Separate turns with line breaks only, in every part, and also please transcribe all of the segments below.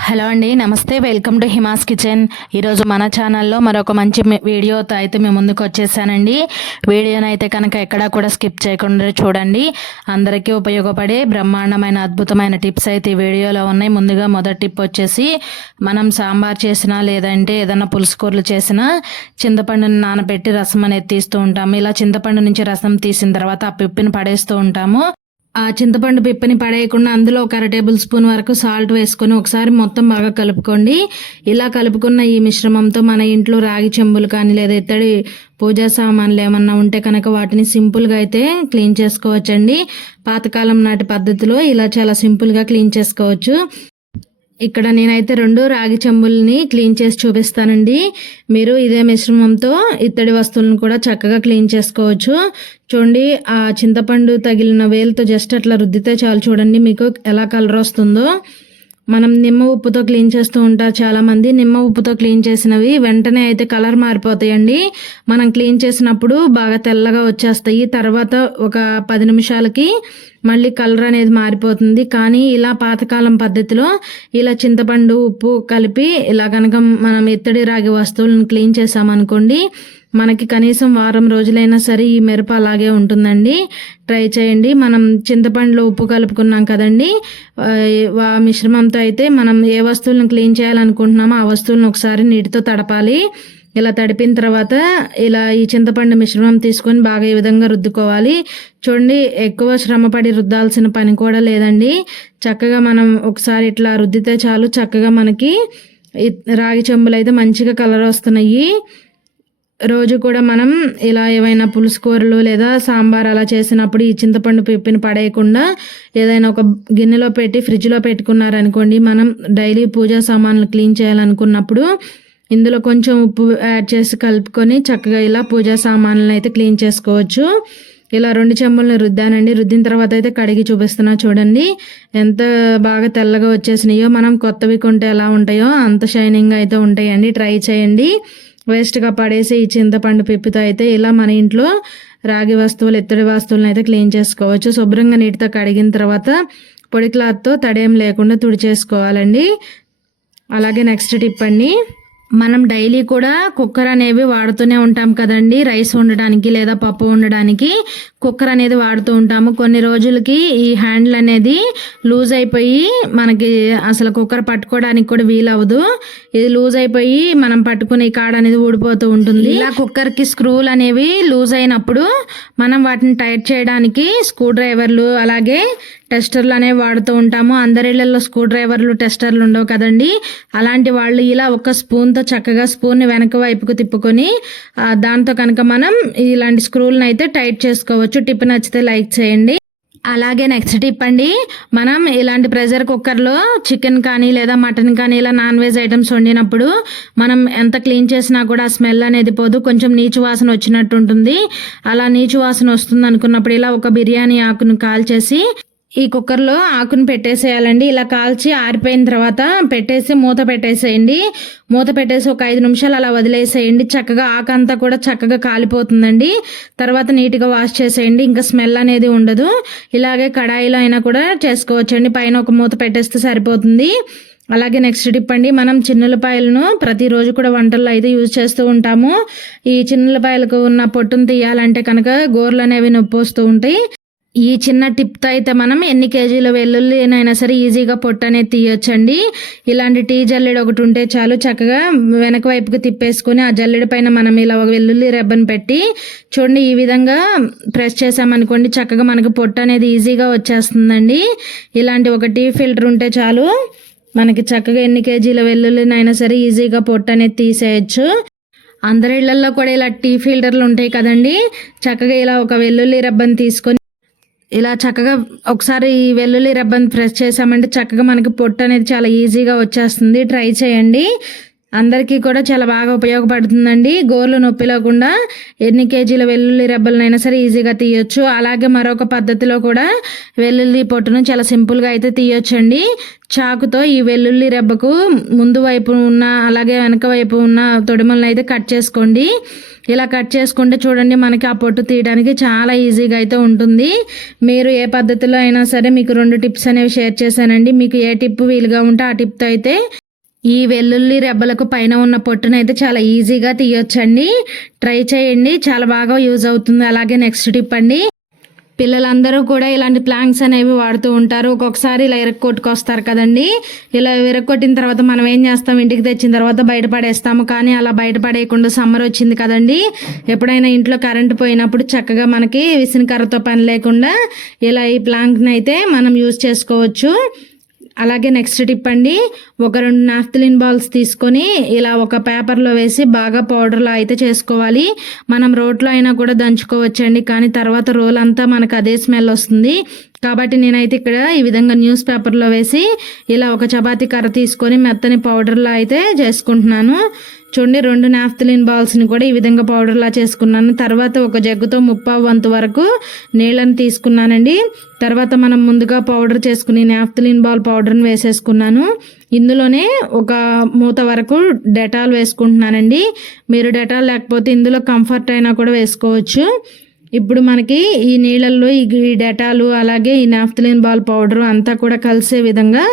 Hello అండి నమస్తే. Welcome to Hima's kitchen. ఈరోజు మన ఛానల్లో మరొక మంచి వీడియోతో అయితే మేము ముందుకు వచ్చేసానండి. వీడియోని అయితే కనుక ఎక్కడా కూడా స్కిప్ చేయకుండా చూడండి. అందరికీ ఉపయోగపడే బ్రహ్మాండమైన అద్భుతమైన టిప్స్ అయితే ఈ వీడియోలో ఉన్నాయి. ముందుగా మొదటి టిప్ వచ్చేసి మనం సాంబార్ చేసినా లేదంటే ఏదైనా పులుసు కూరలు చేసినా చింతపండుని నానబెట్టి రసం అనేది తీస్తూ ఉంటాము. ఇలా చింతపండు నుంచి రసం తీసిన తర్వాత ఆ పిప్పిని పడేస్తూ ఉంటాము. ఆ చింతపండు పిప్పని పడేయకుండా అందులో ఒక అర టేబుల్ స్పూన్ వరకు సాల్ట్ వేసుకొని ఒకసారి మొత్తం బాగా కలుపుకోండి. ఇలా కలుపుకున్న ఈ మిశ్రమంతో మన ఇంట్లో రాగి చెంబులు కానీ లేదా ఇత్తడి పూజా సామాన్లు ఏమన్నా ఉంటే కనుక వాటిని సింపుల్గా అయితే క్లీన్ చేసుకోవచ్చండి. పాతకాలం నాటి పద్ధతిలో ఇలా చాలా సింపుల్గా క్లీన్ చేసుకోవచ్చు. ఇక్కడ నేనైతే రెండు రాగి చెంబుల్ని క్లీన్ చేసి చూపిస్తానండి. మీరు ఇదే మిశ్రమంతో ఇత్తడి వస్తువులను కూడా చక్కగా క్లీన్ చేసుకోవచ్చు. చూడండి ఆ చింతపండు తగిలిన వేలుతో జస్ట్ అట్లా రుద్దితే చాలు. చూడండి మీకు ఎలా కలర్ వస్తుందో. మనం నిమ్మ ఉప్పుతో క్లీన్ చేస్తూ ఉంటారు చాలా మంది నిమ్మ ఉప్పుతో క్లీన్ చేసినవి వెంటనే అయితే కలర్ మారిపోతాయండి. మనం క్లీన్ చేసినప్పుడు బాగా తెల్లగా వచ్చేస్తాయి. తర్వాత ఒక పది నిమిషాలకి మళ్ళీ కలర్ అనేది మారిపోతుంది. కానీ ఇలా పాతకాలం పద్ధతిలో ఇలా చింతపండు ఉప్పు కలిపి ఇలా కనుక మనం ఇత్తడి రాగి వస్తువులను క్లీన్ చేసామనుకోండి మనకి కనీసం వారం రోజులైనా సరే ఈ మిరప అలాగే ఉంటుందండి. ట్రై చేయండి. మనం చింతపండులో ఉప్పు కలుపుకున్నాం కదండి. ఆ, మిశ్రమంతో అయితే మనం ఏ వస్తువులను క్లీన్ చేయాలనుకుంటున్నామో ఆ వస్తువులను ఒకసారి నీటితో తడపాలి. ఇలా తడిపిన తర్వాత ఇలా ఈ చింతపండు మిశ్రమం తీసుకొని బాగా ఈ విధంగా రుద్దుకోవాలి. చూడండి ఎక్కువ శ్రమపడి రుద్దాల్సిన పని కూడా లేదండి. చక్కగా మనం ఒకసారి ఇట్లా రుద్దితే చాలు. చక్కగా మనకి రాగి చెంబులు అయితే మంచిగా కలర్ వస్తున్నాయి. రోజు కూడా మనం ఇలా ఏవైనా పులుసు కూరలు లేదా సాంబార్ అలా చేసినప్పుడు ఈ చింతపండు పిప్పిని పడేయకుండా ఏదైనా ఒక గిన్నెలో పెట్టి ఫ్రిడ్జ్లో పెట్టుకున్నారనుకోండి మనం డైలీ పూజా సామాన్లు క్లీన్ చేయాలనుకున్నప్పుడు ఇందులో కొంచెం ఉప్పు యాడ్ చేసి కలుపుకొని చక్కగా ఇలా పూజా సామాన్లను అయితే క్లీన్ చేసుకోవచ్చు. ఇలా రెండు చెంబులను రుద్దానండి. రుద్దిన తర్వాత అయితే కడిగి చూపిస్తున్నా చూడండి. ఎంత బాగా తెల్లగా వచ్చేసినాయో మనం కొత్తవి కొంటే ఎలా ఉంటాయో అంత షైనింగ్ అయితే ఉంటాయండి. ట్రై చేయండి. వేస్ట్గా పడేసి ఈ చింతపండు పిప్పితో అయితే ఇలా మన ఇంట్లో రాగి వస్తువులు ఇత్తడి వస్తువులను అయితే క్లీన్ చేసుకోవచ్చు. శుభ్రంగా నీటితో కడిగిన తర్వాత పొడి క్లాత్తో తడేం లేకుండా తుడిచేసుకోవాలండి. అలాగే నెక్స్ట్ టిప్ అండి. మనం డైలీ కూడా కుక్కర్ అనేవి వాడుతూనే ఉంటాం కదండి. రైస్ వండడానికి లేదా పప్పు వండడానికి కుక్కర్ అనేది వాడుతూ ఉంటాము. కొన్ని రోజులకి ఈ హ్యాండిల్ అనేది లూజ్ అయిపోయి మనకి అసలు కుక్కర్ పట్టుకోవడానికి కూడా వీలవ్వదు. ఇది లూజ్ అయిపోయి మనం పట్టుకునే కాడ అనేది ఊడిపోతూ ఉంటుంది. ఇలా కుక్కర్కి స్క్రూలు అనేవి లూజ్ అయినప్పుడు మనం వాటిని టైట్ చేయడానికి స్క్రూ డ్రైవర్లు అలాగే టెస్టర్లు అనేవి వాడుతూ ఉంటాము. అందరిళ్ళలో స్క్రూ డ్రైవర్లు టెస్టర్లు ఉండవు కదండి. అలాంటి వాళ్ళు ఇలా ఒక స్పూన్తో చక్కగా స్పూన్ని వెనక వైపుకు తిప్పుకొని దాంతో కనుక మనం ఇలాంటి స్క్రూలను అయితే టైట్ చేసుకోవచ్చు. టిప్ నచ్చితే లైక్ చేయండి. అలాగే నెక్స్ట్ టిప్ అండి మనం ఇలాంటి ప్రెషర్ కుక్కర్లో చికెన్ కానీ లేదా మటన్ కానీ ఇలా నాన్ వెజ్ ఐటమ్స్ వండినప్పుడు మనం ఎంత క్లీన్ చేసినా కూడా ఆ స్మెల్ అనేది పోదు. కొంచెం నీచు వాసన వచ్చినట్టు ఉంటుంది. అలా నీచు వాసన వస్తుంది అనుకున్నప్పుడు ఇలా ఒక బిర్యానీ ఆకును కాల్చేసి ఈ కుక్కర్లో ఆకును పెట్టేసేయాలండి. ఇలా కాల్చి ఆరిపోయిన తర్వాత పెట్టేసి మూత పెట్టేసేయండి. మూత పెట్టేసి ఒక ఐదు నిమిషాలు అలా వదిలేసేయండి. చక్కగా ఆకంతా కూడా చక్కగా కాలిపోతుందండి. తర్వాత నీట్గా వాష్ చేసేయండి. ఇంకా స్మెల్ అనేది ఉండదు. ఇలాగే కడాయిలో అయినా కూడా చేసుకోవచ్చండి. పైన ఒక మూత పెట్టేస్తే సరిపోతుంది. అలాగే నెక్స్ట్ టిప్ అండి. మనం చిన్నులపాయలను ప్రతిరోజు కూడా వంటల్లో అయితే యూజ్ చేస్తూ ఉంటాము. ఈ చిన్నులపాయలకు ఉన్న పొట్టును తీయాలంటే కనుక గోర్లు అనేవి నొప్పి వస్తూ ఉంటాయి. ఈ చిన్న టిప్తో అయితే మనం ఎన్ని కేజీల వెల్లుల్లినైనా సరే ఈజీగా పొట్టు అనేది తీయొచ్చండి. ఇలాంటి టీ జల్లెడ ఒకటి ఉంటే చాలు చక్కగా వెనక వైపుకి తిప్పేసుకొని ఆ జల్లెడ పైన మనం ఇలా ఒక వెల్లుల్లి రెబ్బను పెట్టి చూడండి ఈ విధంగా ప్రెస్ చేసామనుకోండి చక్కగా మనకు పొట్టు అనేది ఈజీగా వచ్చేస్తుందండి. ఇలాంటి ఒక టీ ఫిల్టర్ ఉంటే చాలు మనకి చక్కగా ఎన్ని కేజీల వెల్లుల్లినైనా సరే ఈజీగా పొట్టు అనేది తీసేయచ్చు. అందరి ఇళ్ళలో కూడా ఇలా టీ ఫిల్టర్లు ఉంటాయి కదండి. చక్కగా ఇలా ఒక వెల్లుల్లి రబ్బని తీసుకొని ఇలా చక్కగా ఒకసారి వెల్లుల్లి రబ్బని ప్రెస్ చేసామంటే చక్కగా మనకి పొట్టు అనేది చాలా ఈజీగా వచ్చేస్తుంది. ట్రై చేయండి. అందరికీ కూడా చాలా బాగా ఉపయోగపడుతుందండి. గోర్లు నొప్పి లేకుండా ఎన్ని కేజీల వెల్లుల్లి రెబ్బలనైనా సరే ఈజీగా తీయొచ్చు. అలాగే మరొక పద్ధతిలో కూడా వెల్లుల్లి పొట్టును చాలా సింపుల్గా అయితే తీయొచ్చండి. చాకుతో ఈ వెల్లుల్లి రెబ్బకు ముందు వైపు ఉన్న అలాగే వెనక వైపు ఉన్న తొడిమలను అయితే కట్ చేసుకోండి. ఇలా కట్ చేసుకుంటే చూడండి మనకి ఆ పొట్టు తీయడానికి చాలా ఈజీగా అయితే ఉంటుంది. మీరు ఏ పద్ధతిలో అయినా సరే మీకు రెండు టిప్స్ అనేవి షేర్ చేశానండి. మీకు ఏ టిప్ వీలుగా ఉంటే ఆ టిప్తో అయితే ఈ వెల్లుల్లి రెబ్బలకు పైన ఉన్న పొట్టునైతే చాలా ఈజీగా తీయొచ్చండి. ట్రై చేయండి. చాలా బాగా యూజ్ అవుతుంది. అలాగే నెక్స్ట్ టిప్ అండి. పిల్లలందరూ కూడా ఇలాంటి ప్లాంక్స్ అనేవి వాడుతూ ఉంటారు. ఒక్కొక్కసారి ఇలా ఇరక్కొట్టుకొస్తారు కదండి. ఇలా ఇరక్కొట్టిన తర్వాత మనం ఏం చేస్తాం? ఇంటికి తెచ్చిన తర్వాత బయటపడేస్తాము. కానీ అలా బయటపడేయకుండా సమ్మర్ వచ్చింది కదండి. ఎప్పుడైనా ఇంట్లో కరెంటు పోయినప్పుడు చక్కగా మనకి విసినకర్రతో పని లేకుండా ఇలా ఈ ప్లాంక్ని అయితే మనం యూజ్ చేసుకోవచ్చు. అలాగే నెక్స్ట్ టిప్ అండి. ఒక రెండు నాఫ్తలిన్ బాల్స్ తీసుకొని ఇలా ఒక పేపర్లో వేసి బాగా పౌడర్లో అయితే చేసుకోవాలి. మనం రోట్లో అయినా కూడా దంచుకోవచ్చండి. కానీ తర్వాత రోల్ అంతా మనకు అదే స్మెల్ వస్తుంది. కాబట్టి నేనైతే ఇక్కడ ఈ విధంగా న్యూస్ పేపర్లో వేసి ఇలా ఒక చపాతీ కర్ర తీసుకొని మెత్తని పౌడర్లో అయితే చేసుకుంటున్నాను. చూడండి రెండు నాఫ్తలిన్ బాల్స్ని కూడా ఈ విధంగా పౌడర్లా చేసుకున్నాను. తర్వాత ఒక జగ్గుతో ముప్పావు వంతు వరకు నీళ్ళని తీసుకున్నానండి. తర్వాత మనం ముందుగా పౌడర్ చేసుకుని నాఫ్తలిన్ బాల్ పౌడర్ని వేసేసుకున్నాను. ఇందులోనే ఒక మూత వరకు డెటాల్ వేసుకుంటున్నానండి. మీరు డెటాల్ లేకపోతే ఇందులో కంఫర్ట్ అయినా కూడా వేసుకోవచ్చు. ఇప్పుడు మనకి ఈ నీళ్ళల్లో ఈ డెటాలు అలాగే ఈ నాఫ్తలిన్ బాల్ పౌడర్ అంతా కూడా కలిసే విధంగా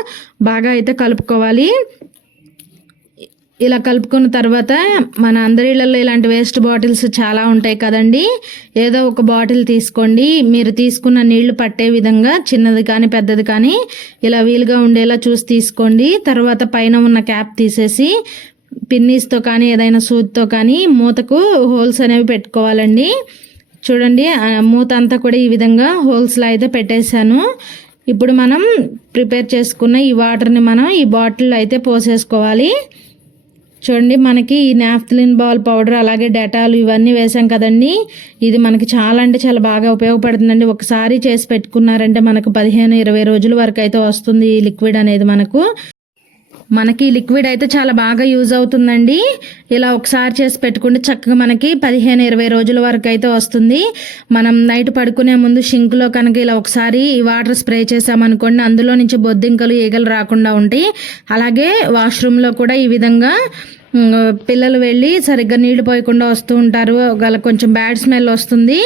బాగా అయితే కలుపుకోవాలి. ఇలా కలుపుకున్న తర్వాత మన అందరిళ్ళల్లో ఇలాంటి వేస్ట్ బాటిల్స్ చాలా ఉంటాయి కదండి. ఏదో ఒక బాటిల్ తీసుకోండి. మీరు తీసుకున్న నీళ్ళు పట్టే విధంగా చిన్నది కానీ పెద్దది కానీ ఇలా వీలుగా ఉండేలా చూసి తీసుకోండి. తర్వాత పైన ఉన్న క్యాప్ తీసేసి పిన్నీస్తో కానీ ఏదైనా సూత్తో కానీ మూతకు హోల్స్ అనేవి పెట్టుకోవాలండి. చూడండి మూత అంతా కూడా ఈ విధంగా హోల్స్లో అయితే పెట్టేశాను. ఇప్పుడు మనం ప్రిపేర్ చేసుకున్న ఈ వాటర్ని మనం ఈ బాటిల్ అయితే పోసేసుకోవాలి. చూడండి మనకి ఈ నాఫ్తలిన్ బాల్ పౌడర్ అలాగే డెటాల్ ఇవన్నీ వేసాం కదండి. ఇది మనకి చాలా అంటే చాలా బాగా ఉపయోగపడుతుందండి. ఒకసారి చేసి పెట్టుకున్నారంటే మనకు పదిహేను ఇరవై రోజుల వరకు అయితే వస్తుంది ఈ లిక్విడ్ అనేది మనకు. మనకి లిక్విడ్ అయితే చాలా బాగా యూజ్ అవుతుందండి. ఇలా ఒకసారి చేసి పెట్టుకుంటే చక్కగా మనకి పదిహేను ఇరవై రోజుల వరకు అయితే వస్తుంది. మనం నైట్ పడుకునే ముందు షింక్లో కనుక ఇలా ఒకసారి ఈ వాటర్ స్ప్రే చేసామనుకోండి అందులో నుంచి బొద్దింకలు ఈగలు రాకుండా ఉంటాయి. అలాగే వాష్రూమ్లో కూడా ఈ విధంగా పిల్లలు వెళ్ళి సరిగ్గా నీళ్ళు పోయకుండా వస్తూ ఉంటారు. గల కొంచెం బ్యాడ్ స్మెల్ వస్తుంది.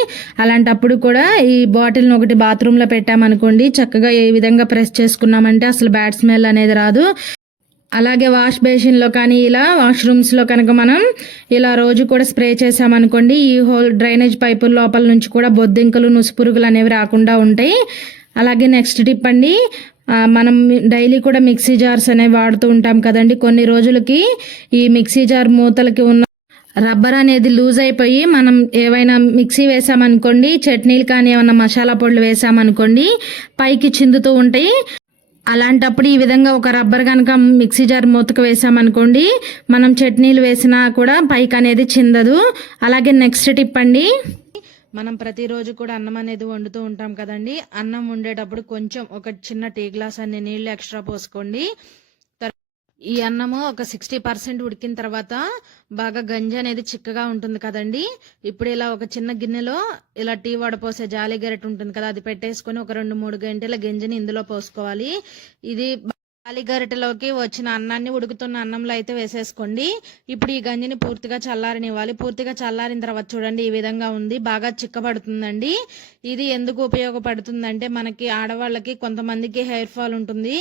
అలాంటప్పుడు కూడా ఈ బాటిల్ని ఒకటి బాత్రూంలో పెట్టామనుకోండి చక్కగా ఏ విధంగా ప్రెస్ చేసుకున్నామంటే అసలు బ్యాడ్ స్మెల్ అనేది రాదు. అలాగే వాష్ బేసిన్లో కానీ ఇలా వాష్రూమ్స్లో కనుక మనం ఇలా రోజు కూడా స్ప్రే చేసామనుకోండి ఈ హోల్ డ్రైనేజ్ పైపుల లోపల నుంచి కూడా బొద్దింకలు నుసుపురుగులు అనేవి రాకుండా ఉంటాయి. అలాగే నెక్స్ట్ టిప్ అండి మనం డైలీ కూడా మిక్సీ జార్స్ అనేవి వాడుతూ ఉంటాం కదండి. కొన్ని రోజులకి ఈ మిక్సీ జార్ మూతలకి ఉన్న రబ్బర్ అనేది లూజ్ అయిపోయి మనం ఏవైనా మిక్సీ వేసామనుకోండి చట్నీలు కానీ ఏమైనా మసాలా పొడులు వేసామనుకోండి పైకి చిందుతూ ఉంటాయి. అలాంటప్పుడు ఈ విధంగా ఒక రబ్బర్ కనుక మిక్సీ జార్ మూతకు వేసామనుకోండి మనం చట్నీలు వేసినా కూడా పైకి అనేది చిందదు. అలాగే నెక్స్ట్ టిప్ అండి. మనం ప్రతిరోజు కూడా అన్నం అనేది వండుతూ ఉంటాం కదండి. అన్నం వండేటప్పుడు కొంచెం ఒక చిన్న టీ గ్లాస్ అన్ని నీళ్ళు ఎక్స్ట్రా పోసుకోండి. ఈ అన్నము ఒక సిక్స్టీ పర్సెంట్ ఉడికిన తర్వాత బాగా గంజి అనేది చిక్కగా ఉంటుంది కదండి. ఇప్పుడు ఇలా ఒక చిన్న గిన్నెలో ఇలా టీ వడపోసే జాలి గరెట్ ఉంటుంది కదా అది పెట్టేసుకొని ఒక రెండు మూడు గంటల గంజిని ఇందులో పోసుకోవాలి. ఇది అలిగరిటలోకి వచ్చిన అన్నాన్ని ఉడుకుతున్న అన్నంలో అయితే వేసేసుకోండి. ఇప్పుడు ఈ గంజిని పూర్తిగా చల్లారనివ్వాలి. పూర్తిగా చల్లారిన తర్వాత చూడండి ఈ విధంగా ఉంది. బాగా చిక్కబడుతుందండి. ఇది ఎందుకు ఉపయోగపడుతుందంటే మనకి ఆడవాళ్ళకి కొంతమందికి హెయిర్ ఫాల్ ఉంటుంది.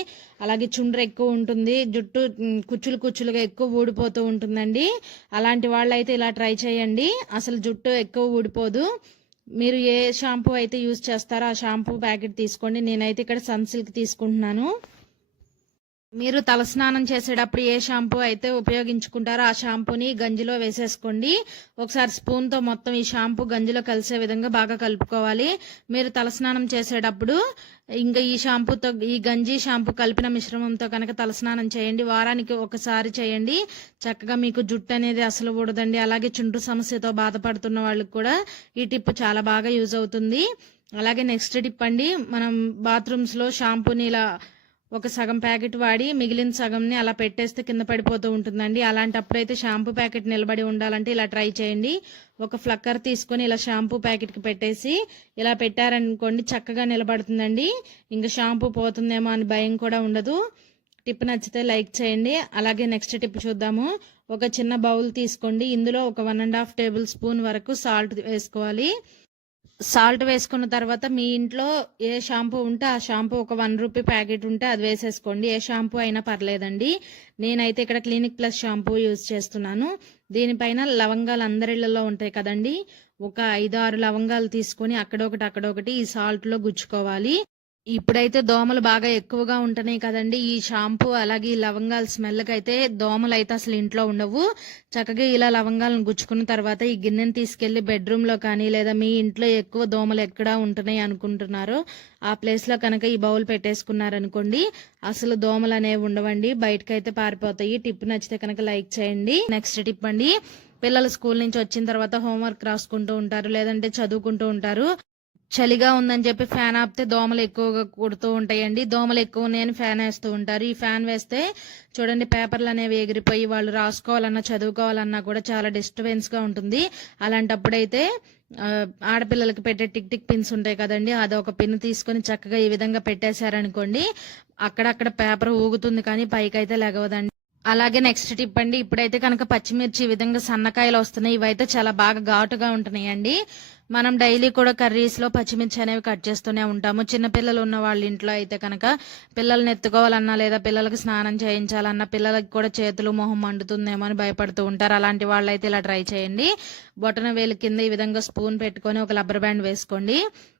అలాగే చుండ్రు ఎక్కువ ఉంటుంది. జుట్టు కుచ్చులు కుచ్చులుగా ఎక్కువ ఊడిపోతూ ఉంటుందండి. అలాంటి వాళ్ళు అయితే ఇలా ట్రై చేయండి. అసలు జుట్టు ఎక్కువ ఊడిపోదు. మీరు ఏ షాంపూ అయితే యూజ్ చేస్తారో ఆ షాంపూ ప్యాకెట్ తీసుకోండి. నేనైతే ఇక్కడ సన్సిల్క్ తీసుకుంటున్నాను. మీరు తలస్నానం చేసేటప్పుడు ఏ షాంపూ అయితే ఉపయోగించుకుంటారో ఆ షాంపూని గంజిలో వేసేసుకోండి. ఒకసారి స్పూన్తో మొత్తం ఈ షాంపూ గంజిలో కలిసే విధంగా బాగా కలుపుకోవాలి. మీరు తలస్నానం చేసేటప్పుడు ఇంకా ఈ షాంపూతో ఈ గంజి షాంపూ కలిపిన మిశ్రమంతో కనుక తలస్నానం చేయండి. వారానికి ఒకసారి చేయండి. చక్కగా మీకు జుట్టు అనేది అసలు ఊడదండి. అలాగే చుంటు సమస్యతో బాధపడుతున్న వాళ్ళకి కూడా ఈ టిప్ చాలా బాగా యూజ్ అవుతుంది. అలాగే నెక్స్ట్ టిప్ అండి మనం బాత్రూమ్స్లో షాంపూని ఇలా ఒక సగం ప్యాకెట్ వాడి మిగిలిన సగంని అలా పెట్టేస్తే కింద పడిపోతూ ఉంటుందండి. అలాంటప్పుడైతే షాంపూ ప్యాకెట్ నిలబడి ఉండాలంటే ఇలా ట్రై చేయండి. ఒక ఫ్లక్కర్ తీసుకొని ఇలా షాంపూ ప్యాకెట్కి పెట్టేసి ఇలా పెట్టారనుకోండి చక్కగా నిలబడుతుందండి. ఇంకా షాంపూ పోతుందేమో అని భయం కూడా ఉండదు. టిప్ నచ్చితే లైక్ చేయండి. అలాగే నెక్స్ట్ టిప్ చూద్దాము. ఒక చిన్న బౌల్ తీసుకోండి. ఇందులో ఒక one and half tablespoon వరకు సాల్ట్ వేసుకోవాలి. సాల్ట్ వేసుకున్న తర్వాత మీ ఇంట్లో ఏ షాంపూ ఉంటే ఆ షాంపూ ఒక వన్ రూపీ ప్యాకెట్ ఉంటే అది వేసేసుకోండి. ఏ షాంపూ అయినా పర్లేదండి. నేనైతే ఇక్కడ క్లినిక్ ప్లస్ షాంపూ యూజ్ చేస్తున్నాను. దీనిపైన లవంగాలు అందరిళ్ళలో ఉంటాయి కదండి. ఒక ఐదు ఆరు లవంగాలు తీసుకొని అక్కడొకటి అక్కడొకటి ఈ సాల్ట్లో గుచ్చుకోవాలి. ఇప్పుడైతే దోమలు బాగా ఎక్కువగా ఉంటున్నాయి కదండి. ఈ షాంపూ అలాగే ఈ లవంగాల స్మెల్కి అయితే దోమలు అయితే అసలు ఇంట్లో ఉండవు. చక్కగా ఇలా లవంగాలను గుచ్చుకున్న తర్వాత ఈ గిన్నెని తీసుకెళ్ళి బెడ్రూమ్లో కానీ లేదా మీ ఇంట్లో ఎక్కువ దోమలు ఎక్కడ ఉంటున్నాయి అనుకుంటున్నారో. ఆ ప్లేస్లో కనుక ఈ బౌల్ పెట్టేసుకున్నారనుకోండి అసలు దోమలు అనేవి ఉండవండి. బయటకైతే పారిపోతాయి. టిప్ నచ్చితే కనుక లైక్ చేయండి. నెక్స్ట్ టిప్ అండి పిల్లలు స్కూల్ నుంచి వచ్చిన తర్వాత హోంవర్క్ రాసుకుంటూ ఉంటారు లేదంటే చదువుకుంటూ ఉంటారు. చలిగా ఉందని చెప్పి ఫ్యాన్ ఆపితే దోమలు ఎక్కువగా కుడుతూ ఉంటాయండి. దోమలు ఎక్కువ ఉన్నాయని ఫ్యాన్ వేస్తూ ఉంటారు. ఈ ఫ్యాన్ వేస్తే చూడండి పేపర్లు అనేవి ఎగిరిపోయి వాళ్ళు రాసుకోవాలన్నా చదువుకోవాలన్నా కూడా చాలా డిస్టర్బెన్స్గా ఉంటుంది. అలాంటప్పుడైతే ఆడపిల్లలకి పెట్టే టిక్ టిక్ పిన్స్ ఉంటాయి కదండి అది ఒక పిన్ తీసుకొని చక్కగా ఈ విధంగా పెట్టేశారనుకోండి అక్కడక్కడ పేపర్ ఊగుతుంది కానీ పైకి అయితే లెగవదండి. అలాగే నెక్స్ట్ టిప్ అండి ఇప్పుడైతే కనుక పచ్చిమిర్చి ఈ విధంగా సన్నకాయలు వస్తున్నాయి ఇవైతే చాలా బాగా ఘాటుగా ఉంటున్నాయండి. మనం డైలీ కూడా కర్రీస్లో పచ్చిమిర్చి అనేవి కట్ చేస్తూనే ఉంటాము. చిన్నపిల్లలు ఉన్న వాళ్ళ ఇంట్లో అయితే కనుక పిల్లల్ని ఎత్తుకోవాలన్నా లేదా పిల్లలకి స్నానం చేయించాలన్నా పిల్లలకి కూడా చేతులు మొహం మండుతుందేమో అని భయపడుతూ ఉంటారు. అలాంటి వాళ్ళైతే ఇలా ట్రై చేయండి. బొటన వేలు కింద ఈ విధంగా స్పూన్ పెట్టుకొని ఒక రబ్బర్ బ్యాండ్ వేసుకోండి.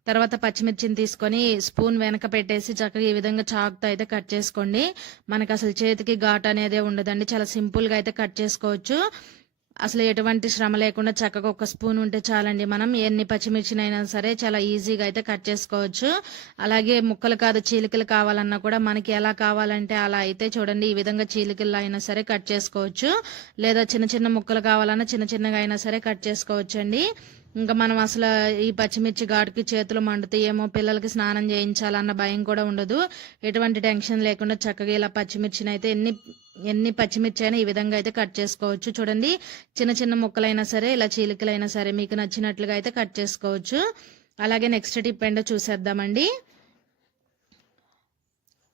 తర్వాత పచ్చిమిర్చిని తీసుకొని స్పూన్ వెనక పెట్టేసి చక్కగా ఈ విధంగా చాకుతో అయితే కట్ చేసుకోండి. మనకు అసలు చేతికి ఘాట్ అనేది ఉండదండి. చాలా సింపుల్గా అయితే కట్ చేసుకోవచ్చు. అసలు ఎటువంటి శ్రమ లేకుండా చక్కగా ఒక స్పూన్ ఉంటే చాలండి మనం. ఎన్ని పచ్చిమిర్చినైనా సరే చాలా ఈజీగా అయితే కట్ చేసుకోవచ్చు. అలాగే ముక్కలు కాదు చీలికలు కావాలన్నా కూడా మనకి ఎలా కావాలంటే అలా అయితే చూడండి. ఈ విధంగా చీలికలు అయినా సరే కట్ చేసుకోవచ్చు. లేదా చిన్న చిన్న ముక్కలు కావాలన్నా చిన్న చిన్నగా అయినా సరే కట్ చేసుకోవచ్చు అండి ఇంకా మనం అసలు ఈ పచ్చిమిర్చి ఘాటుకి చేతులు మండుతాయేమో పిల్లలకి స్నానం చేయించాలన్న భయం కూడా ఉండదు. ఎటువంటి టెన్షన్ లేకుండా చక్కగా ఇలా పచ్చిమిర్చిని అయితే ఎన్ని ఎన్ని పచ్చిమిర్చి అయినా ఈ విధంగా అయితే కట్ చేసుకోవచ్చు. చూడండి చిన్న చిన్న ముక్కలైనా సరే ఇలా చీలికలైనా సరే మీకు నచ్చినట్లుగా అయితే కట్ చేసుకోవచ్చు. అలాగే నెక్స్ట్ టిప్ ఏంటో చూసేద్దామండి.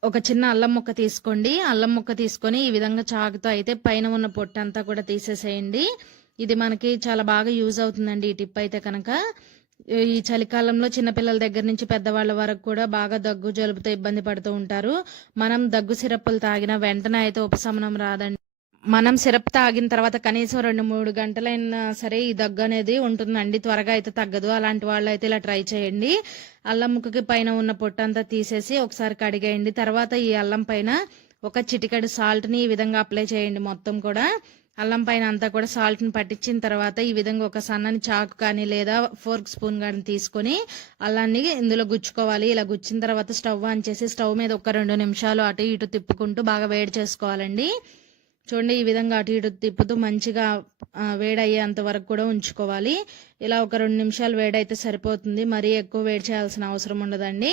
ఒక చిన్న అల్లం ముక్క తీసుకోండి. అల్లం ముక్క తీసుకొని ఈ విధంగా చాకుతో అయితే పైన ఉన్న పొట్టు అంతా కూడా తీసేసేయండి. ఇది మనకి చాలా బాగా యూజ్ అవుతుందండి ఈ టిప్ అయితే కనుక. ఈ చలికాలంలో చిన్నపిల్లల దగ్గర నుంచి పెద్దవాళ్ళ వరకు కూడా బాగా దగ్గు జలుబుతో ఇబ్బంది పడుతూ ఉంటారు. మనం దగ్గు సిరప్పులు తాగిన వెంటనే అయితే ఉపశమనం రాదండి. మనం సిరప్ తాగిన తర్వాత కనీసం రెండు మూడు గంటలైనా సరే ఈ దగ్గు అనేది ఉంటుందండి. త్వరగా అయితే తగ్గదు. అలాంటి వాళ్ళు అయితే ఇలా ట్రై చేయండి. అల్లం ముక్కకి పైన ఉన్న పొట్టు అంతా తీసేసి ఒకసారి కడిగేయండి. తర్వాత ఈ అల్లం పైన ఒక చిటికెడు సాల్ట్ని ఈ విధంగా అప్లై చేయండి మొత్తం కూడా. అల్లం పైన అంతా కూడా సాల్ట్ని పట్టించిన తర్వాత ఈ విధంగా ఒక సన్నని చాకు కానీ లేదా ఫోర్క్ స్పూన్ కానీ తీసుకొని అల్లాన్ని ఇందులో గుచ్చుకోవాలి. ఇలా గుచ్చిన తర్వాత స్టవ్ ఆన్ చేసి స్టవ్ మీద ఒక రెండు నిమిషాలు అటు ఇటు తిప్పుకుంటూ బాగా వేడి చేసుకోవాలండి. చూడండి ఈ విధంగా అటు ఇటు తిప్పుతూ మంచిగా వేడయ్యేంత వరకు కూడా ఉంచుకోవాలి. ఇలా ఒక రెండు నిమిషాలు వేడైతే సరిపోతుంది. మరీ ఎక్కువ వేడి చేయాల్సిన అవసరం ఉండదండి.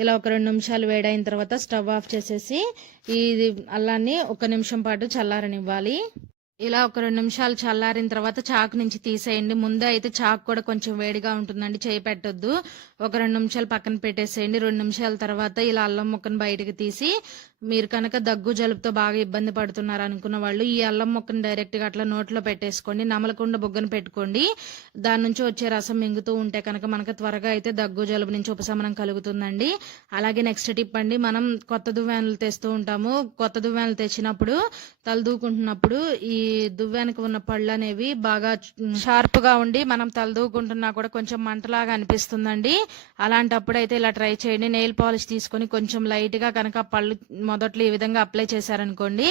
ఇలా ఒక రెండు నిమిషాలు వేడైన తర్వాత స్టవ్ ఆఫ్ చేసేసి ఇది అల్లాన్ని ఒక నిమిషం పాటు చల్లారనివ్వాలి. ఇలా ఒక రెండు నిమిషాలు చల్లారిన తర్వాత చాకు నుంచి తీసేయండి. ముందే అయితే చాకు కూడా కొంచెం వేడిగా ఉంటుందండి. చేయి పెట్టొద్దు. ఒక రెండు నిమిషాలు పక్కన పెట్టేసేయండి. రెండు నిమిషాల తర్వాత ఇలా అల్లం ముక్కను బయటకు తీసి మీరు కనుక దగ్గు జలుబుతో బాగా ఇబ్బంది పడుతున్నారు అనుకున్న వాళ్ళు ఈ అల్లం ముక్కను డైరెక్ట్గా అట్లా నోట్లో పెట్టేసుకోండి. నమలకుండా బొగ్గను పెట్టుకోండి. దాని నుంచి వచ్చే రసం మింగుతూ ఉంటే కనుక మనకు త్వరగా అయితే దగ్గు జలుబు నుంచి ఉపశమనం కలుగుతుందండి. అలాగే నెక్స్ట్ టిప్ అండి మనం కొత్త దువ్వెనలు తెస్తూ ఉంటాము. కొత్త దువ్వెనలు తెచ్చినప్పుడు తలదూకుంటున్నప్పుడు ఈ దువ్వానికి ఉన్న పళ్ళు అనేవి బాగా షార్ప్గా ఉండి మనం తలదూకుంటున్నా కూడా కొంచెం మంటలాగా అనిపిస్తుందండి. అలాంటప్పుడు అయితే ఇలా ట్రై చేయండి. నెయిల్ పాలిష్ తీసుకొని కొంచెం లైట్గా కనుక పళ్ళు మొదట్లో ఈ విధంగా అప్లై చేశారనుకోండి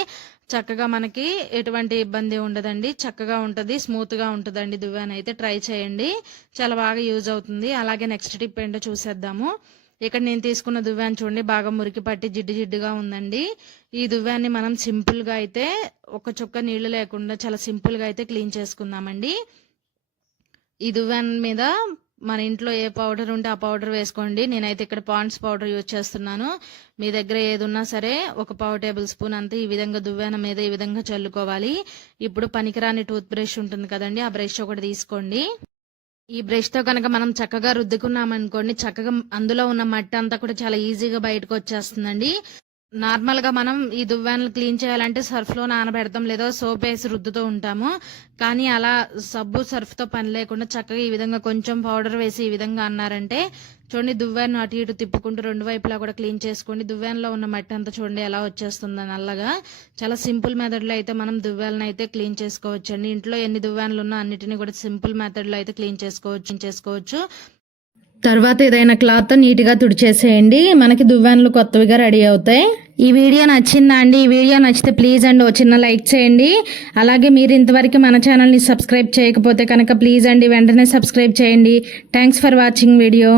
చక్కగా మనకి ఎటువంటి ఇబ్బంది ఉండదండి. చక్కగా ఉంటుంది స్మూత్గా ఉంటుందండి దువ్వాన్ అయితే ట్రై చేయండి. చాలా బాగా యూజ్ అవుతుంది. అలాగే నెక్స్ట్ టిప్ ఏంటో చూసేద్దాము. ఇక్కడ నేను తీసుకున్న దువ్వాన్ని చూడండి బాగా మురికి పట్టి జిడ్డు జిడ్డుగా ఉందండి. ఈ దువ్వాన్ని మనం సింపుల్గా అయితే ఒక చుక్క నీళ్ళు లేకుండా చాలా సింపుల్గా అయితే క్లీన్ చేసుకుందామండి. ఈ దువ్వాన్ మీద మన ఇంట్లో ఏ పౌడర్ ఉంటే ఆ పౌడర్ వేసుకోండి. నేనైతే ఇక్కడ పాండ్స్ పౌడర్ యూజ్ చేస్తున్నాను. మీ దగ్గర ఏది ఉన్నా సరే ఒక పావు టేబుల్ స్పూన్ అంతా ఈ విధంగా దువ్వెన మీద ఈ విధంగా చల్లుకోవాలి. ఇప్పుడు పనికిరాని టూత్ బ్రష్ ఉంటుంది కదండి ఆ బ్రష్ ఒకటి తీసుకోండి. ఈ బ్రష్తో కనుక మనం చక్కగా రుద్దుకున్నామనుకోండి చక్కగా అందులో ఉన్న మట్టి అంతా కూడా చాలా ఈజీగా బయటకు వచ్చేస్తుందండి. నార్మల్గా మనం ఈ దువ్వెనలు క్లీన్ చేయాలంటే సర్ఫ్లో నానబెడతాం లేదా సోప్ వేసి రుద్దుతూ ఉంటాము. కానీ అలా సబ్బు సర్ఫ్తో పని లేకుండా చక్కగా ఈ విధంగా కొంచెం పౌడర్ వేసి ఈ విధంగా అన్నారంటే చూడండి దువ్వెను అటు ఇటు తిప్పుకుంటూ రెండు వైపులా కూడా క్లీన్ చేసుకోండి. దువ్వెనలో ఉన్న మట్టి అంతా చూడండి ఎలా వచ్చేస్తుందో నల్లగా చాలా సింపుల్ మెథడ్లో అయితే మనం దువ్వెలను అయితే క్లీన్ చేసుకోవచ్చు అండి ఇంట్లో ఎన్ని దువ్వెనలు ఉన్నా అన్నిటిని కూడా సింపుల్ మెథడ్లో అయితే క్లీన్ చేసుకోవచ్చు చేసుకోవచ్చు. తర్వాత ఏదైనా క్లాత్ నీట్గా తుడిచేసేయండి. మనకి దువ్వెనలు కొత్తవిగా రెడీ అవుతాయి. ఈ వీడియో నచ్చిందా అండి? ఈ వీడియో నచ్చితే ప్లీజ్ అండి ఓ చిన్న లైక్ చేయండి. అలాగే మీరు ఇంతవరకు మన ఛానల్ని సబ్స్క్రైబ్ చేయకపోతే కనుక ప్లీజ్ అండి వెంటనే సబ్స్క్రైబ్ చేయండి. Thanks for watching video.